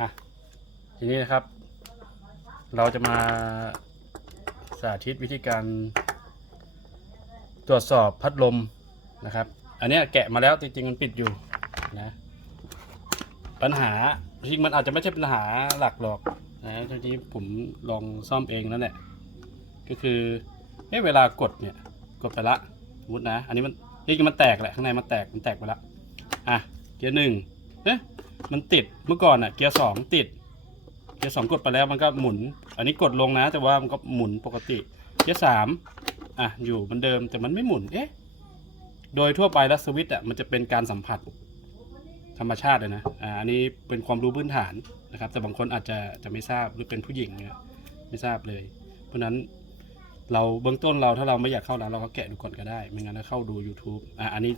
อะทีนี้นะครับ เราจะมาสาธิตวิธีการตรวจสอบพัดลมนะครับ อันนี้แกะมาแล้วจริงๆมันปิดอยู่นะปัญหาจริงมันอาจจะไม่ใช่ปัญหาหลักหรอกนะทีนี้ผมลองซ่อมเองนั่นแหละก็คือเอ๊ะเวลากดเนี่ยกดไปละสมมตินะ อันนี้มันจริงมันแตกแหละข้างในมันแตกมันแตกไปละอะเกียร์หนึ่งเอ๊ะ มันติดเมื่อก่อนอะ เกียร์สองติด เกียร์สองกดไปแล้วมันก็หมุน อันนี้กดลงนะ แต่ว่ามันก็หมุนปกติ เกียร์สามอะอยู่เหมือนเดิมแต่มันไม่หมุนเอ๊ะโดยทั่วไปแล้วสวิตช์อะมันจะเป็นการสัมผัสธรรมชาติเลยนะอ่าอันนี้เป็นความรู้พื้นฐานนะครับ แต่บางคนอาจจะจะไม่ทราบหรือเป็นผู้หญิงเนี่ยไม่ทราบเลย เพราะนั้นเราเบื้องต้นเราถ้าเราไม่อยากเข้าร้านเราก็แกะดูก่อนก็ได้ ไม่งั้นก็เข้าดู YouTube อะอันนี้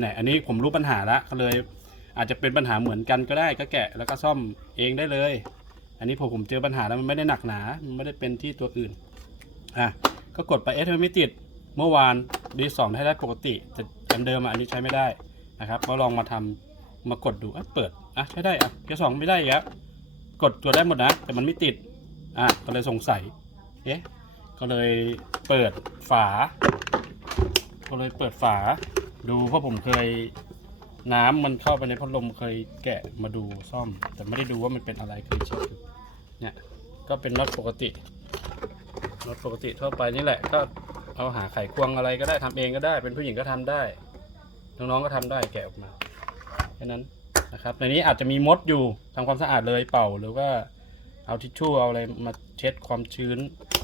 ไหนๆอันนี้ผมรู้ปัญหาละก็เลย อาจจะเป็นปัญหาเหมือนกันก็ได้ก็แกะแล้วก็ซ่อมเองได้เลย อันนี้ผมผมเจอปัญหาแล้วมันไม่ได้หนักหนามันไม่ได้เป็นที่ตัวอื่นอะก็กดไปเอ๊ะทำไมไม่ติดเมื่อวานดีสองได้ได้ปกติแต่อันเดิมอันนี้ใช้ไม่ได้นะครับก็ลองมาทำมากดดูอะเปิดอะใช้ได้อะเกียร์สองไม่ได้แล้วกดตัวได้หมดนะ แต่มันไม่ติดอะก็เลยสงสัยเอ๊ะก็เลยเปิดฝา ก็เลยเปิดฝาดูเพราะผมเคย น้ำมันเข้าไปในพัดลมเคยแกะมาดูซ่อม แต่ไม่ได้ดูว่ามันเป็นอะไรเคยเช็คเนี่ยก็เป็นน็อตปกติน็อตปกติทั่วไปนี่แหละก็เอาหาไขควงอะไรก็ได้ทำเองก็ได้ เป็นผู้หญิงก็ทำได้น้องๆก็ทำได้แกะออกมาแค่นั้นนะครับในนี้อาจจะมีมดอยู่ทำความสะอาดเลยเป่าหรือว่าเอาทิชชู่เอาอะไรมาเช็ดความชื้น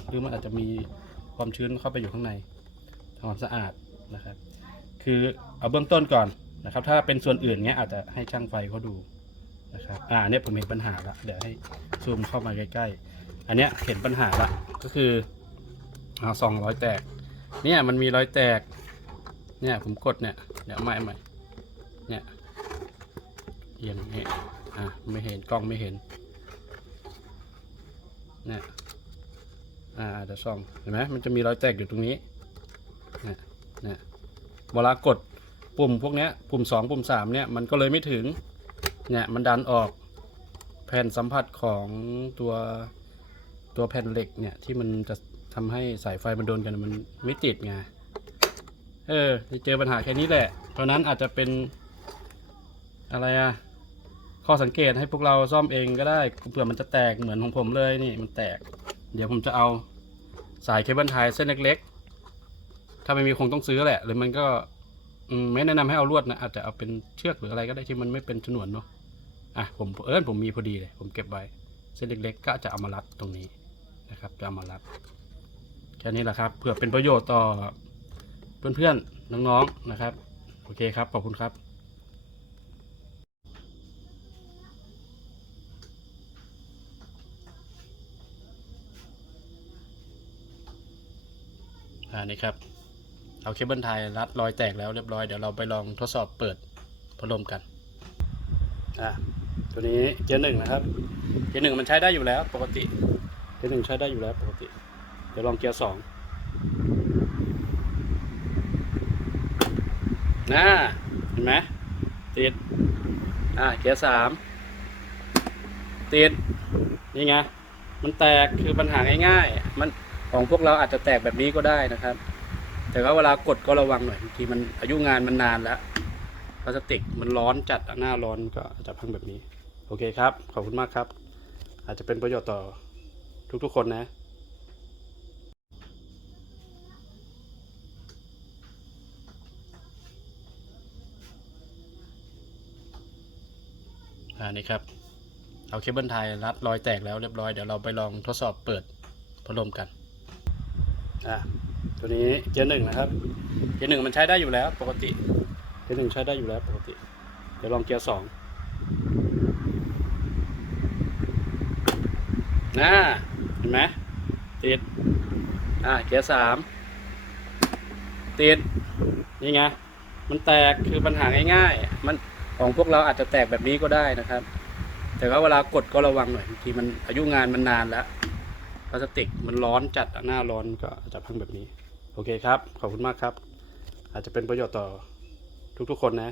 หรือมันอาจจะมีความชื้นเข้าไปอยู่ข้างในทำความสะอาดนะครับ คือเอาเบื้องต้นก่อน นะครับ ถ้าเป็นส่วนอื่นเงี้ยอาจจะให้ช่างไฟเขาดูนะครับอ่าเนี้ยผมเห็นปัญหาละเดี๋ยวให้ซูมเข้ามาใกล้ๆ อันเนี้ยเห็นปัญหาละก็คือเอาสองร้อยแตก เนี่ยมันมีรอยแตก เนี่ยผมกดเนี่ยเดี๋ยวใหม่ใหม่เนี่ยเอียงอย่างนี้อะไม่เห็นกล้องไม่เห็นเนี่ยอ่าเดี๋ยวส่องเห็นไหมมันจะมีรอยแตกอยู่ตรงนี้เนี่ยเนี่ยเวลากด ปุ่มพวกนี้ปุ่มสองปุ่มสามเนี่ย มันก็เลยไม่ถึง เนี่ย มันดันออกแผ่นสัมผัสของตัวตัวแผ่นเหล็กเนี่ยที่มันจะทำให้สายไฟมันโดนกันมันไม่ติดไง เออจะเจอปัญหาแค่นี้แหละ เพราะนั้นอาจจะเป็นอะไรอะข้อสังเกตให้พวกเราซ่อมเองก็ได้เผื่อมันจะแตกเหมือนของผมเลยนี่มันแตก เดี๋ยวผมจะเอาสายเคเบิลไทยเส้นเล็กๆ ถ้าไม่มีคงต้องซื้อแหละหรือมันก็ อืมไม่แนะนำให้เอาลวดนะอาจจะเอาเป็นเชือกหรืออะไรก็ได้ที่มันไม่เป็นฉนวนเนาะอะผมเออผมมีพอดีเลย ผมเก็บไว้เส้นเล็กๆ ก็จะเอามารัดตรงนี้นะครับ จะเอามารัดแค่นี้แหละครับเผื่อเป็นประโยชน์ต่อเพื่อนๆน้องๆนะครับ โอเคครับขอบคุณครับอ่านี่ครับ เอาเคเบิลไทยรัดรอยแตกแล้วเรียบร้อยเดี๋ยวเราไปลองทดสอบเปิดพัดลมกันอ่าตัวนี้เกียร์หนึ่งนะครับเกียร์หนึ่งมันใช้ได้อยู่แล้ว ปกติเกียร์หนึ่งใช้ได้อยู่แล้วปกติ เดี๋ยวลองเกียร์สองน่าเห็นไหมติดอ่าเกียร์สามติดนี่ไงมันแตกคือปัญหาง่ายๆมันของพวกเราอาจจะแตกแบบนี้ก็ได้นะครับ แต่ว่าเวลากดก็ระวังหน่อยบางทีมันอายุงานมันนานแล้วพลาสติกมันร้อนจัดหน้าร้อนก็จะพังแบบนี้ โอเคครับ ขอบคุณมากครับ อาจจะเป็นประโยชน์ต่อทุกๆคนนะอ่านี่ครับ เอาเคเบิลไทยรัดรอยแตกแล้วเรียบร้อย เดี๋ยวเราไปลองทดสอบเปิดพัดลมกัน อ่า ตัวนี้เกียร์หนึ่งนะครับ เกียร์หนึ่งมันใช้ได้อยู่แล้ว ปกติ เกียร์หนึ่งใช้ได้อยู่แล้วปกติ เดี๋ยวลองเกียร์สองน่าเห็นไหมติด อ่า เกียร์สามติด นี่ไง มันแตกคือปัญหาง่ายๆ มันของพวกเราอาจจะแตกแบบนี้ก็ได้นะครับ แต่ว่าเวลากดก็ระวังหน่อยบางทีมันอายุงานมันนานแล้วพลาสติกมันร้อนจัดหน้าร้อนก็อาจจะพังแบบนี้ โอเคครับ ขอบคุณมากครับ อาจจะเป็นประโยชน์ต่อทุกๆคนนะ